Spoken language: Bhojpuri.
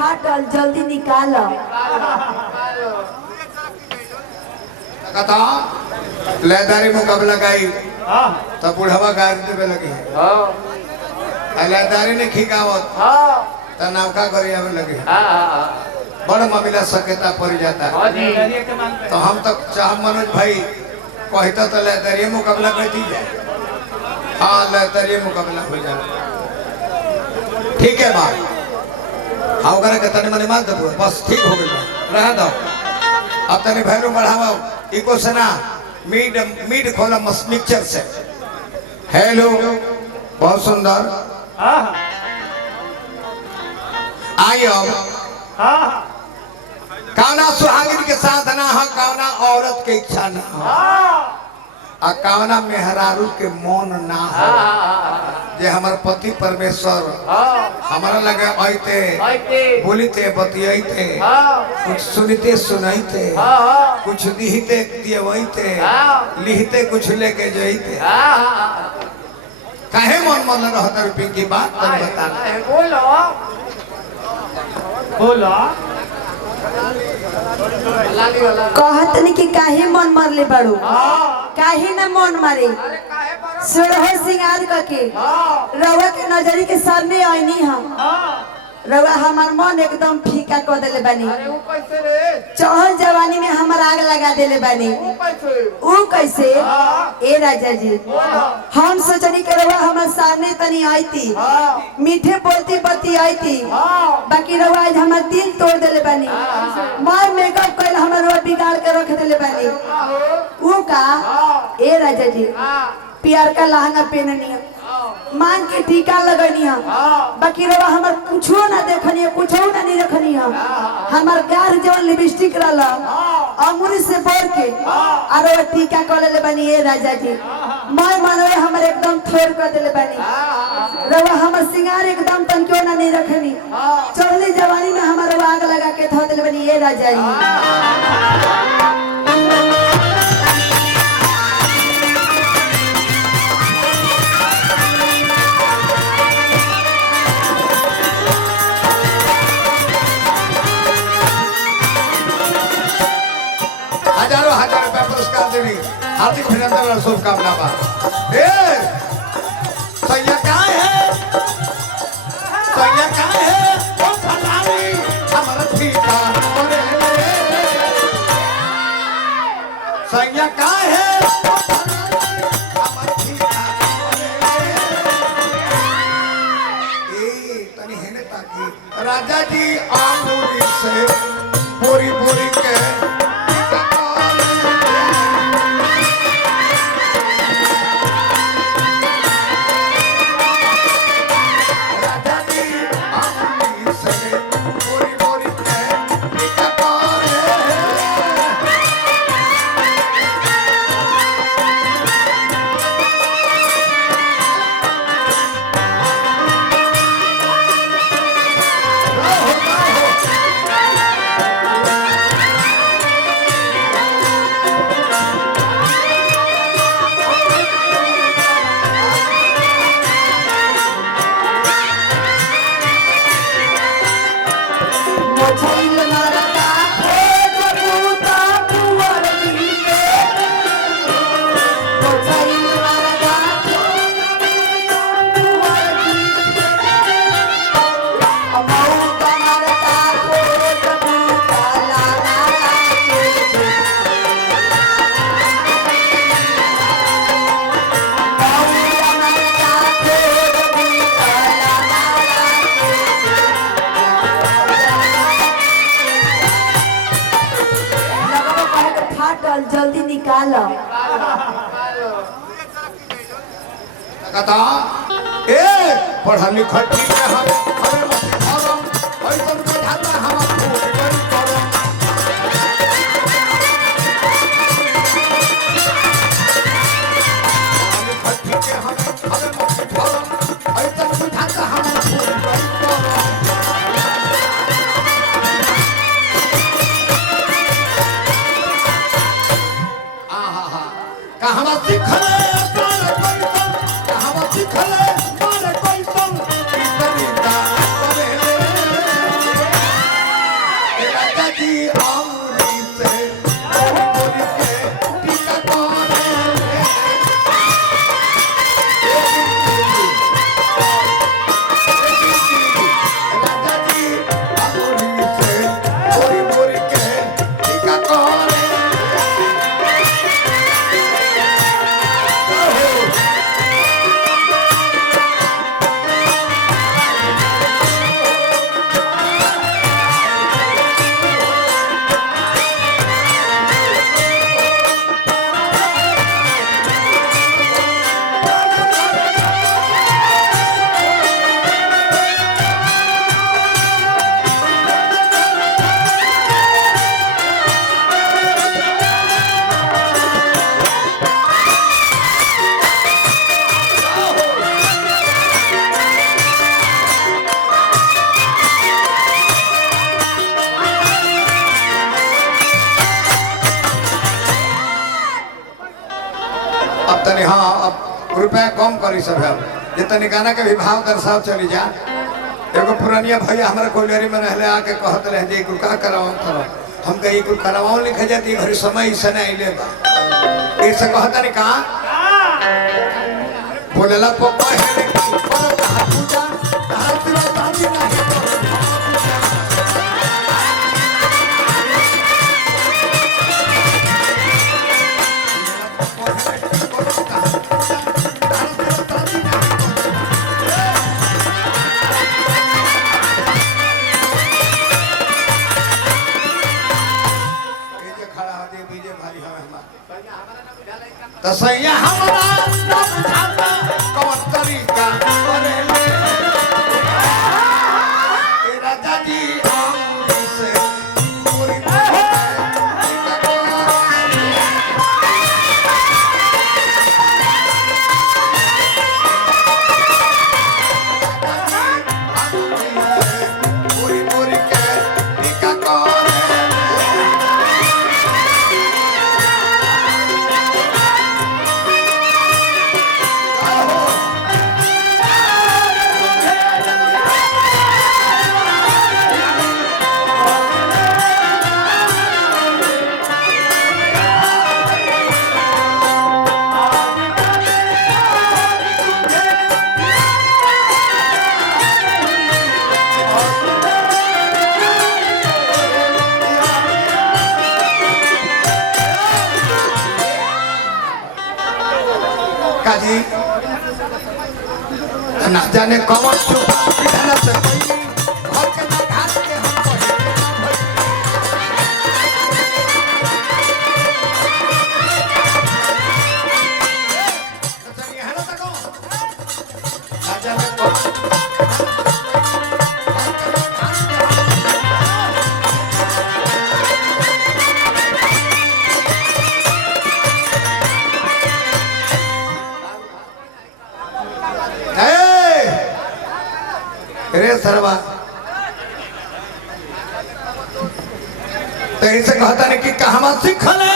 फाटल जल्दी निकालो। कथा लैदारी मुकाबला गाई तो बुढ़ावा गाय देवे लगी लैदारी ने खिकावत तो नौका गरिया में लगे बड़ मामला सकेता पड़ जाता। तो हम तो चाह मनोज भाई कहता तो लैदारी मुकाबला करती जाए। हाँ लैदारी मुकाबला हो जाए ठीक है बात। हाँ वगैरह के तने मने मान दो बस ठीक हो गई रह दो। अब तने भैरू बढ़ावा इको सना मीड खोला मिक्सचर से। हेलो बहुत सुंदर आयो कावना सुहागिन के साथ ना हो कावना औरत के इच्छा ना हो आ कावना मेहरारू के मन ना हो जे हमार पति परमेश्वर हमारा लगे आइते बोलीते बतियाइते कुछ सुनते सुनाइते कुछ दिहते दियवैते लिखते कुछ लेके जाइते काहे मन मन रहता रुपये की बात बता बोलो बोलो कहत नहीं कि काहे मन मारले बाड़ू काहे ना मन मारे सोरह सिंगार करके रवा के नजरी के सामने आईनी हम रवा हमार मन एकदम फीका कर देले बानी। चढ़ल जवानी में हमार आग लगा देले बानी। ऊ कैसे ए राजा जी हम सोचनी के रवा हमार सामने तनी आईती मीठे बोलती बती आईती बाकी रवा आज हमार दिल तोड़ देले बानी। मार मेकअप कर हमार रवा बिगाड़ के रख देले बानी। ऊ का ए राजा जी प्यार का लहंगा पहननी मांग के टीका लगनी है बाकी रवा हमार कुछो ना देखनी है कुछो ना नहीं रखनी है। हमार गार जवन लिपस्टिक रहला अमूरी से बोर के और वो टीका कर ले बनी ए राजा जी मैं मनवे हमर एकदम थोड़ कर देले बनी। रवा हमर सिंगार एकदम तनक्यो ना नहीं रखनी चढ़ली जवानी में हमार आग लगा के धो देले बनी ए राजा जी। हजारों हजार रुपया पुरस्कार देवी हार्दिक अभिनंदन और शुभकामना बा। सैया काय है ओ फलानी हमर ठीका ओरे सैया काय है ओ फलानी हमर ठीका ओरे ए तनी हेने ताकी राजा जी आंगूरी से पूरी पूरी के जल्दी निकालो। कथा ए पढ़ा लिखा ठीक है हमें मत भरम ऐसन को ढाला हम कोई करम लिखा ठीक है हमें मत भरम ऐसन को ढाला हम कोई करम आहा कहां सिखले कृपया कम करी सब जितने गाना के भी भाव दर्शाव चली जा। एगो पुरानिया भैया हमारा कोलियरी में रहले आके कहत रहे जे कुल का कराओ करो हम कहीं कुल कराओ लिखे जाती घर समय इसे नहीं ले बा इसे कहता नहीं कहा बोलेला पप्पा है पर कहा पूजा कहा तेरा दादी नहीं तसैया हमरा सब जाता कौन तरीका करेले तेरा दादी आंगुरी से पूरी पूरी पूरी के टीका करे काजी ना जाने कौन छुपा बिना से घर के ना घाट के हम ना जाने रे सरवा तो इसे कहता नहीं कि कहवा सीखले